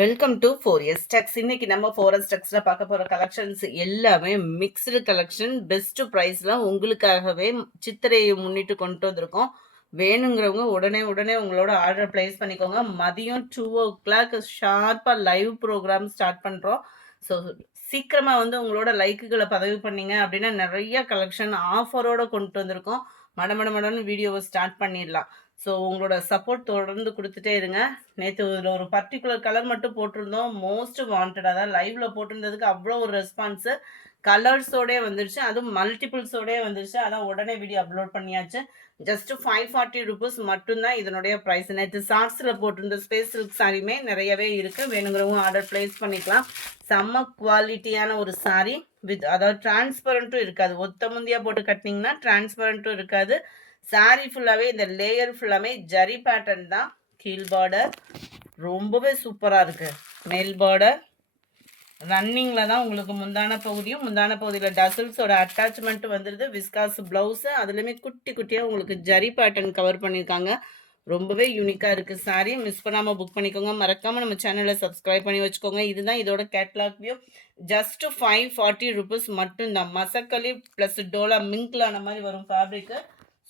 Welcome to 4S Stacks. இன்னைக்கு நம்ம 4S Stacksல பார்க்க போற கலெக்ஷன்ஸ் எல்லாமே மிக்ஸ்டு கலெக்ஷன், பெஸ்ட் பிரைஸ்ல உங்களுக்காகவே சித்திரையை முன்னிட்டு கொண்டு வந்திருக்கோம். வேணுங்கிறவங்க உடனே உங்களோட ஆர்டர் பிளேஸ் பண்ணிக்கோங்க. மதியம் 2 o'clock ஷார்ப்பா லைவ் ப்ரோக்ராம் ஸ்டார்ட் பண்றோம். ஸோ சீக்கிரமா உங்களோட லைக்குகளை பதிவு பண்ணீங்க அப்படின்னா நிறைய கலெக்ஷன் ஆஃபரோட கொண்டு வந்திருக்கோம். மடன்னு வீடியோவை ஸ்டார்ட் பண்ணிடலாம். ஸோ உங்களோட சப்போர்ட் தொடர்ந்து கொடுத்துட்டே இருங்க. நேற்று ஒரு பர்டிகுலர் கலர் மட்டும் போட்டிருந்தோம், மோஸ்ட் வாண்டட். அதாவது லைவ்ல போட்டிருந்ததுக்கு அவ்வளோ ஒரு ரெஸ்பான்ஸு, கலர்ஸோடே வந்துருச்சு, அதுவும் மல்டிபிள்ஸோடே வந்துருச்சு. அதான் உடனே வீடியோ அப்லோட் பண்ணியாச்சு. ஜஸ்ட் 540 rupees மட்டும்தான் இதனுடைய ப்ரைஸ். நேற்று ஷார்ட்ஸில் போட்டிருந்த ஸ்பேஸ் சில்க் சாரியுமே நிறையவே இருக்குது. வேணுங்கிறவங்க ஆர்டர் பிளேஸ் பண்ணிக்கலாம். செம்ம குவாலிட்டியான ஒரு சாரி வித், அதாவது டிரான்ஸ்பரண்ட்டும் இருக்காது. ஒத்த முந்தியா போட்டு கட்டினீங்கன்னா டிரான்ஸ்பரண்ட்டும் இருக்காது. சாரி ஃபுல்லாகவே இந்த லேயர் ஃபுல்லாமே ஜரி பேட்டர்ன் தான். கீழ் பார்டர் ரொம்பவே சூப்பராக இருக்குது. மேல் பார்டர் ரன்னிங்கில் தான் உங்களுக்கு முந்தான பகுதியில் டசல்ஸோட அட்டாச்மெண்ட் வந்துடுது. விஸ்காஸ் ப்ளவுஸு அதுலேயுமே குட்டியாக உங்களுக்கு ஜரி பேட்டர்ன் கவர் பண்ணியிருக்காங்க. ரொம்பவே யூனிக்காக இருக்குது சாரி. மிஸ் பண்ணாமல் புக் பண்ணிக்கோங்க. மறக்காமல் நம்ம சேனலை சப்ஸ்கிரைப் பண்ணி வச்சுக்கோங்க. இதுதான் இதோட கேட்லாக் வியூ. ஜஸ்ட் 540 rupees மட்டும்தான். மசக்கலி ப்ளஸ் டோலா மிங்க்லான மாதிரி வரும் ஃபேப்ரிக்கு.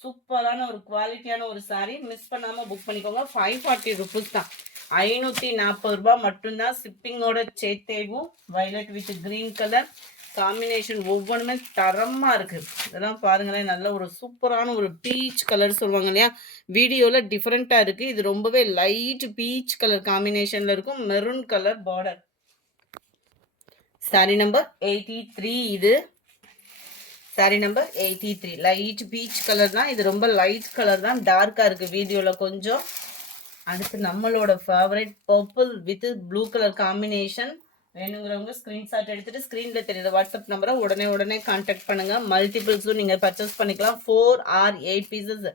சூப்பரான ஒரு குவாலிட்டியான ஒரு சாரி. மிஸ் பண்ணாமல் புக் பண்ணிக்கோங்க. 540 rupees தான். 540 ரூபாய் மட்டும்தான். ஷிப்பிங்கோட சேர்த்தேவும். Violet with green colour combination ஒவ்வொன்றுமே தரமாக இருக்குது. இதெல்லாம் பாருங்களேன், நல்ல ஒரு சூப்பரான ஒரு பீச் கலர் சொல்லுவாங்க இல்லையா, வீடியோவில் டிஃப்ரெண்ட்டாக இருக்குது. இது ரொம்பவே லைட் பீச் கலர் காம்பினேஷனில் இருக்கும். Maroon colour border. Sorry number 83. இது sorry number 83. Light peach colour தான். இது ரொம்ப லைட் கலர் தான், டார்க்காக இருக்குது வீடியோவில் கொஞ்சம். அடுத்து நம்மளோட favourite purple with blue colour combination. வேணுங்கிறவங்க ஸ்க்ரீன்ஷாட் எடுத்துகிட்டு ஸ்க்ரீனில் தெரியுது வாட்ஸ்அப் நம்பரை உடனே கான்டாக்ட் பண்ணுங்கள். மல்டிபிள்ஸும் நீங்கள் பர்ச்சேஸ் பண்ணிக்கலாம். 4 or 8 பீசஸ்,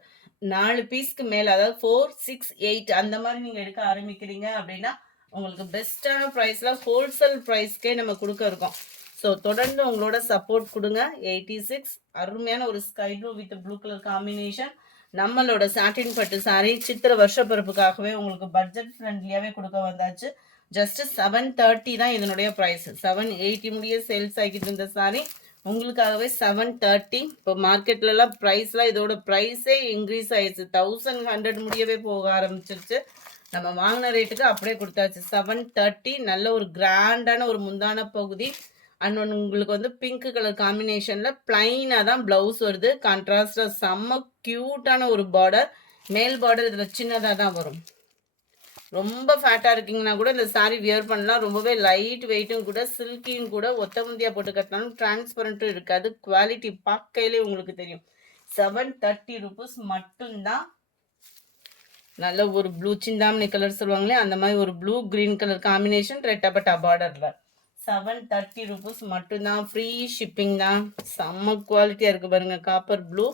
4 பீஸ்க்கு மேலே, அதாவது 4, 6, 8 அந்த மாதிரி நீங்கள் எடுக்க ஆரம்பிக்கிறீங்க அப்படின்னா உங்களுக்கு பெஸ்ட்டான ப்ரைஸில் ஹோல்சேல் ப்ரைஸ்க்கே நம்ம கொடுக்க இருக்கோம். ஸோ தொடர்ந்து உங்களோட சப்போர்ட் கொடுங்க. 86 அருமையான ஒரு sky blue with blue colour combination. நம்மளோட சாட்டின் பட்டு சாரி சித்திரை வருஷ பிறப்புக்காகவே உங்களுக்கு பட்ஜெட் ஃப்ரெண்ட்லியாகவே கொடுக்க வந்தாச்சு. ஜஸ்ட் 730 தான் இதனுடைய ப்ரைஸ். 780 முடிய சேல்ஸ் ஆகிட்டு இருந்த சாரி உங்களுக்காகவே 730. இப்போ மார்க்கெட்லலாம் ப்ரைஸ்லாம் இதோட ப்ரைஸே இன்க்ரீஸ் ஆயிடுச்சு. 1100 முடியவே போக ஆரம்பிச்சிருச்சு. நம்ம வாங்கின ரேட்டுக்கு அப்படியே கொடுத்தாச்சு. 730. நல்ல ஒரு கிராண்டான ஒரு முந்தான பகுதி. அண்ட் ஒன்று உங்களுக்கு பிங்க் கலர் காம்பினேஷனில் பிளைனாக தான் ப்ளவுஸ் வருது. கான்ட்ராஸ்டாக செம்ம க்யூட்டான ஒரு பார்டர். மேல் பார்டர் இதில் சின்னதாக தான் வரும். ரொம்ப ஃபேட்டாக இருக்கீங்கன்னா கூட இந்த சாரீ வியர் பண்ணலாம். ரொம்பவே லைட் வெயிட்டும் கூட, சில்கியும் கூட. ஒத்த முந்தியாக போட்டு கட்டினாலும் டிரான்ஸ்பரண்ட்டும் இருக்காது. குவாலிட்டி பார்க்கையிலே உங்களுக்கு தெரியும். 730 rupees மட்டும்தான். நல்ல ஒரு ப்ளூ சிந்தாமணி கலர் சொல்லுவாங்களே அந்த மாதிரி ஒரு ப்ளூ கிரீன் கலர் காம்பினேஷன் ரெட்டப்பட்டா பார்டரில் 730 rupees மட்டும்தான். ஃப்ரீ ஷிப்பிங் தான். செம்ம குவாலிட்டியாக இருக்குது பாருங்கள். Copper blue.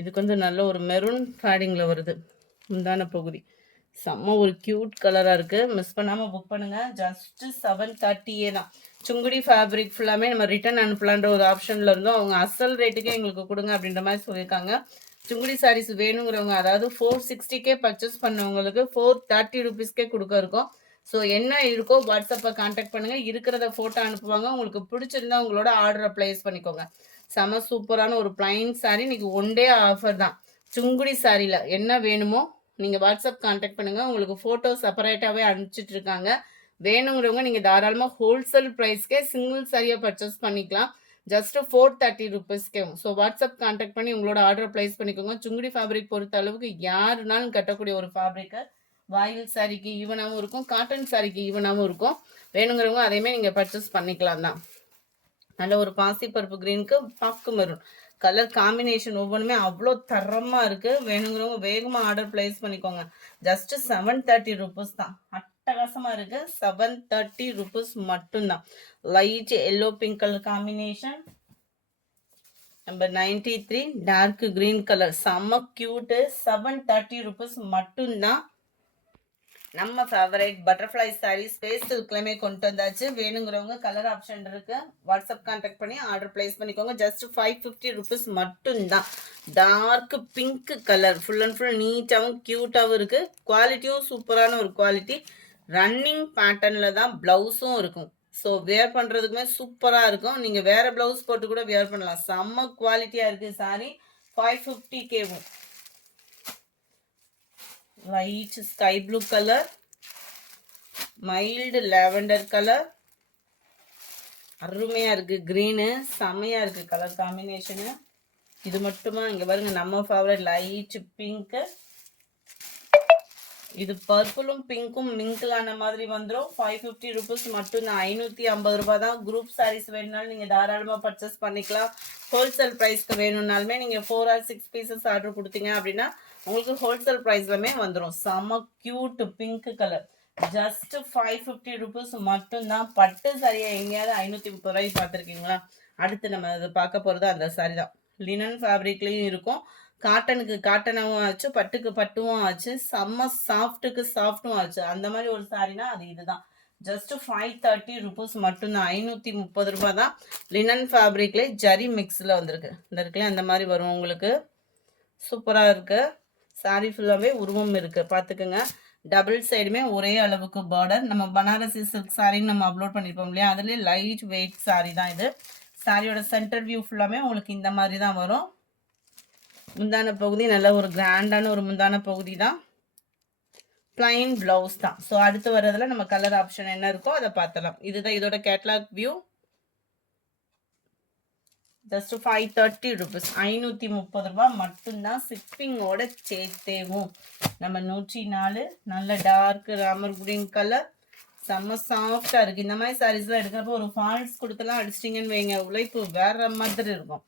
இதுக்கு நல்ல ஒரு மெரூன் ஃபேடிங்கில் வருது முந்தான பகுதி. செம்ம ஒரு க்யூட் கலராக இருக்குது. மிஸ் பண்ணாமல் புக் பண்ணுங்கள். ஜஸ்ட்டு 730 தான். சுங்குடி ஃபேப்ரிக் ஃபுல்லாமே நம்ம ரிட்டன் அனுப்பலான்ற ஒரு ஆப்ஷனில் இருந்தோம். அவங்க அசல் ரேட்டுக்கே எங்களுக்கு கொடுங்க அப்படின்ற மாதிரி சொல்லியிருக்காங்க. சுங்குடி சாரீஸ் வேணுங்கிறவங்க, அதாவது 460 பர்ச்சேஸ் பண்ணவங்களுக்கு 430 rupeesக்கே கொடுக்க இருக்கோம். ஸோ என்ன இருக்கோ வாட்ஸ்அப்பை கான்டாக்ட் பண்ணுங்கள். இருக்கிறத ஃபோட்டோ அனுப்புவாங்க. உங்களுக்கு பிடிச்சிருந்தா உங்களோட ஆர்டரை ப்ளேஸ் பண்ணிக்கோங்க. செம சூப்பரான ஒரு பிளைன் சாரீ. இன்றைக்கி ஒன் டே ஆஃபர் தான். சுங்குடி சாரியில் என்ன வேணுமோ நீங்கள் வாட்ஸ்அப் கான்டாக்ட் பண்ணுங்கள். உங்களுக்கு ஃபோட்டோ செப்பரேட்டாகவே அனுப்பிச்சிட்ருக்காங்க. வேணுங்கிறவங்க நீங்கள் தாராளமாக ஹோல்சேல் ப்ரைஸ்க்கே சிங்கிள் சாரியாக பர்ச்சேஸ் பண்ணிக்கலாம். ஜஸ்ட் 430 rupeesக்கே. ஸோ வாட்ஸ்அப் கான்டாக்ட் பண்ணி உங்களோட ஆர்டர் ப்ளேஸ் பண்ணிக்கோங்க. சுங்குடி ஃபேப்ரிக் பொறுத்த அளவுக்கு யாருனாலும் கட்டக்கூடிய ஒரு ஃபேப்ரிக்கு. வாயில் சாரிக்கு ஈவனாகவும் இருக்கும், காட்டன் சாரிக்கு ஈவனாகவும் இருக்கும். வேணுங்கிறவங்க அதையுமே நீங்கள் பர்ச்சேஸ் பண்ணிக்கலாம் தான். நல்ல ஒரு பாசி பருப்பு கிரீனுக்கு பாக்கு மெரூன் கலர் காம்பினேஷன் ஒவ்வொன்றுமே அவ்வளோ தரமாக இருக்குது. வேணுங்கிறவங்க வேகமாக ஆர்டர் ப்ளேஸ் பண்ணிக்கோங்க. ஜஸ்ட் 730 rupees தான். அட்டகாசமாக இருக்குது. 730 rupees மட்டும்தான். Light yellow pink colour combination. Number 93 dark green colour செம்ம க்யூட்டு. 730 rupees மட்டும்தான். நம்ம ஃபேவரட் பட்டர்ஃப்ளை சாரீ ஸ்பேஸ் சில்க்லையுமே கொண்டு வந்தாச்சு. வேணுங்கிறவங்க கலர் ஆப்ஷன் இருக்கு, வாட்ஸ்அப் கான்டாக்ட் பண்ணி ஆர்டர் பிளேஸ் பண்ணிக்கோங்க. ஜஸ்ட் 550 rupees மட்டும்தான். Dark pink colour, full and full நீட்டாகவும் க்யூட்டாகவும் இருக்குது. குவாலிட்டியும் சூப்பரான ஒரு குவாலிட்டி. ரன்னிங் பேட்டர்னில் தான் ப்ளவுஸும் இருக்கும். ஸோ வேர் பண்ணுறதுக்குமே சூப்பராக இருக்கும். நீங்கள் வேறு ப்ளவுஸ் போட்டு கூட வேர் பண்ணலாம். செம்ம குவாலிட்டியாக இருக்குது சாரி. 550Kவும். Light sky blue colour, mild lavender colour, அருமையாக இருக்குது. க்ரீனு செம்மையாக இருக்குது கலர் காம்பினேஷனு. இது மட்டுமா? இங்கே பாருங்க, நம்ம ஃபேவரட் லைட் பிங்க்கு. இது பர்பிளும் பிங்க்கும் மிங்கிளான மாதிரி வந்துடும். 550 ருபீஸ் மட்டும்தான். 550 ரூபாய் தான். குரூப் சாரீஸ் வேணுனாலும் நீங்கள் தாராளமாக பர்ச்சேஸ் பண்ணிக்கலாம். ஹோல்சேல் ப்ரைஸ்க்கு வேணும்னாலுமே நீங்கள் 4 or 6 பீசஸ் ஆர்டர் கொடுத்தீங்க அப்படின்னா உங்களுக்கு ஹோல்சேல் ப்ரைஸ்லுமே வந்துடும். செம்ம cute pink colour. Just 550 rupees மட்டும்தான். பட்டு சாரியை எங்கேயாவது 530 ரூபாய்க்கு பார்த்துருக்கீங்களா? அடுத்து நம்ம அதை பார்க்க போகிறது அந்த சாரி தான். லினன் ஃபேப்ரிக்லேயும் இருக்கும். காட்டனுக்கு காட்டனாகவும் ஆச்சு, பட்டுக்கு பட்டுவும் ஆச்சு, செம்ம சாஃப்ட்டுக்கு சாஃப்ட்டும் ஆச்சு. அந்த மாதிரி ஒரு சாரினா அது இதுதான். ஜஸ்ட் 530 ருபீஸ் மட்டும்தான். 530 ரூபாய் தான். லினன் ஃபேப்ரிக்ல ஜரி மிக்ஸில் வந்திருக்கு. இந்த இருக்குல்ல அந்த மாதிரி வரும் உங்களுக்கு. சூப்பராக இருக்குது. சாரி ஃபுல்லாகவே உருவம் இருக்குது, பார்த்துக்குங்க. டபுள் சைடுமே ஒரே அளவுக்கு பார்டர். நம்ம பனாரசி சில்க் சாரின்னு நம்ம அப்லோட் பண்ணியிருப்போம் இல்லையா, அதுலேயே லைட் வெயிட் சாரி தான் இது. சாரியோட சென்டர் வியூ ஃபுல்லாமே உங்களுக்கு இந்த மாதிரி தான் வரும். முந்தான பகுதி நல்ல ஒரு கிராண்டான ஒரு முந்தான பகுதி தான். பிளைன் பிளவுஸ் தான். ஸோ அடுத்து வர்றதுல நம்ம கலர் ஆப்ஷன் என்ன இருக்கோ அதை பார்த்தலாம். இதுதான் இதோட கேட்லாக் வியூ. Just 530 rupees. 530 ரூபாய் மட்டும்தான். ஷிப்பிங்கோட சேர்த்தேவும். நம்ம 104 நல்ல டார்க் ராமர் கிரீன் கலர். செம்ம சாஃப்டாக இருக்குது. இந்த மாதிரி சாரீஸ்லாம் எடுக்கிறப்போ ஒரு ஃபால்ஸ் கொடுத்தலாம் அடிச்சிட்டிங்கன்னு வைங்க, உழைப்பு வேற மாதிரி இருக்கும்.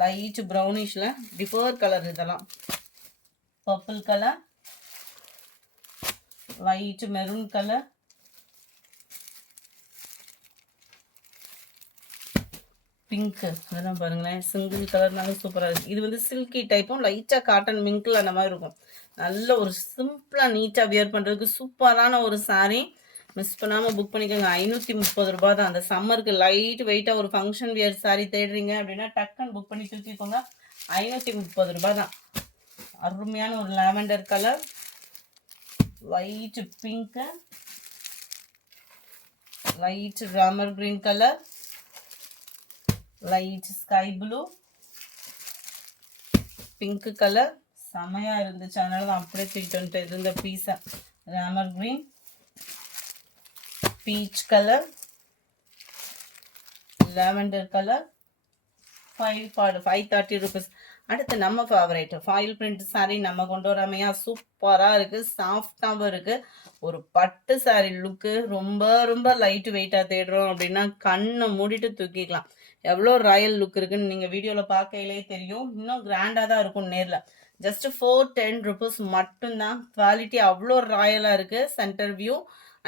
லைட் ப்ரௌனிஷ்ல டிஃபர் கலர். இதெல்லாம் purple colour, light maroon colour, pink. அதெல்லாம் பாருங்களேன், சிங்கிள் கலர்னாலும் சூப்பராக இருக்குது. இது வந்து சில்கி டைப்பும் லைட்டாக காட்டன் மிங்கில் அந்த மாதிரி இருக்கும். நல்ல ஒரு சிம்பிளாக நீட்டாக வியர் பண்ணுறதுக்கு சூப்பரான ஒரு சாரீ. மிஸ் பண்ணாமல் புக் பண்ணிக்கோங்க. 530 ரூபாய் தான். அந்த சம்மருக்கு லைட் வெயிட்டாக ஒரு ஃபங்க்ஷன் வியர் சாரீ தேடுறீங்க அப்படின்னா டக்குன்னு புக் பண்ணி தூக்கிக்கோங்க. 530 ரூபாய் தான். அருமையான ஒரு lavender colour, light pink, light Ramar green colour, light sky blue, pink colour. செமையாக இருந்துச்சு, அதனால தான் அப்படியே தூக்கிட்டு வந்துட்டு இருந்த பீஸை. Ramar green, peach colour, lavender colour. 530 rupees. அடுத்து நம்ம ஃபேவரேட் ஃபாயில் பிரிண்ட் சாரீ நம்ம கொண்டு வராமையா? சூப்பராக இருக்குது, சாஃப்டாகவும் இருக்குது. ஒரு பட்டு சாரீ லுக்கு. ரொம்ப ரொம்ப லைட் வெயிட்டாக தேடுறோம் அப்படின்னா கண்ணை மூடிட்டு தூக்கிக்கலாம். எவ்வளோ ராயல் லுக் இருக்குன்னு நீங்கள் வீடியோவில் பார்க்கையிலே தெரியும். இன்னும் கிராண்டாக தான் இருக்கும் நேரில். ஜஸ்ட் 410 ருபீஸ் மட்டும்தான். குவாலிட்டி அவ்வளோ ராயலாக இருக்குது. சென்டர் வியூ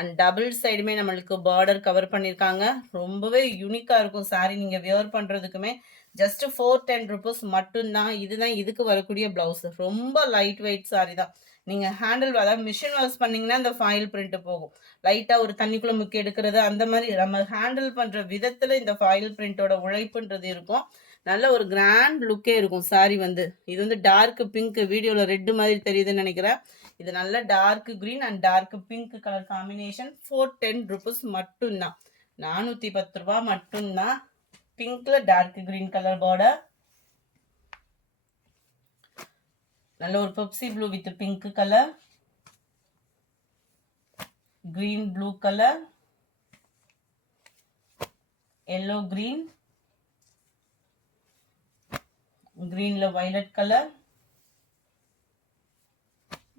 அண்ட் டபுள் சைடுமே நம்மளுக்கு பார்டர் கவர் பண்ணியிருக்காங்க. ரொம்பவே யூனிக்காக இருக்கும் சாரீ நீங்கள் வியர் பண்ணுறதுக்குமே. ஜஸ்ட் 410 ருபீஸ் மட்டும்தான். இதுதான் இதுக்கு வரக்கூடிய ப்ளவுஸ். ரொம்ப லைட் வெயிட் சாரீ தான். நீங்கள் ஹேண்டில் அதாவது மிஷின் வாஷ் பண்ணிங்கன்னா இந்த ஃபாயில் பிரிண்ட் போகும். லைட்டாக ஒரு தண்ணிக்குள்ளே முக்கி எடுக்கிறது அந்த மாதிரி நம்ம ஹேண்டில் பண்ணுற விதத்தில் இந்த ஃபாயில் பிரிண்டோட உழைப்புன்றது இருக்கும். நல்ல ஒரு கிராண்ட் லுக்கே இருக்கும் சாரீ வந்து. இது வந்து டார்க் பிங்க், வீடியோவில் ரெட்டு மாதிரி தெரியுதுன்னு நினைக்கிறேன். இது நல்ல dark green and dark pink colour combination. 410 rupees மட்டும்தான். 410 ரூபாய் மட்டும்தான். பிங்க்ல டார்க் கிரீன் கலர் பார்டர். நல்ல ஒரு Pepsi blue with pink colour, green blue colour, yellow green, கிரீன்ல violet colour,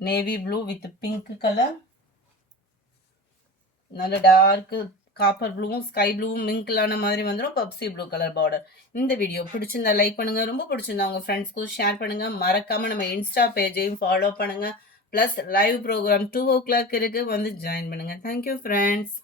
navy blue with pink colour, நல்ல டார்க் காப்பர் ப்ளூவும் sky ப்ளூவும் மிங்கிளான மாதிரி வந்துடும். Pepsi blue colour border. இந்த வீடியோ பிடிச்சிருந்தா லைக் பண்ணுங்க. ரொம்ப பிடிச்சிருந்தா உங்க ஃப்ரெண்ட்ஸ்க்கும் ஷேர் பண்ணுங்க. மறக்காம நம்ம இன்ஸ்டா பேஜையும் ஃபாலோ பண்ணுங்க. ப்ளஸ் லைவ் ப்ரோக்ராம் 2 o'clock இருக்கு, வந்து ஜாயின் பண்ணுங்க. Thank you friends.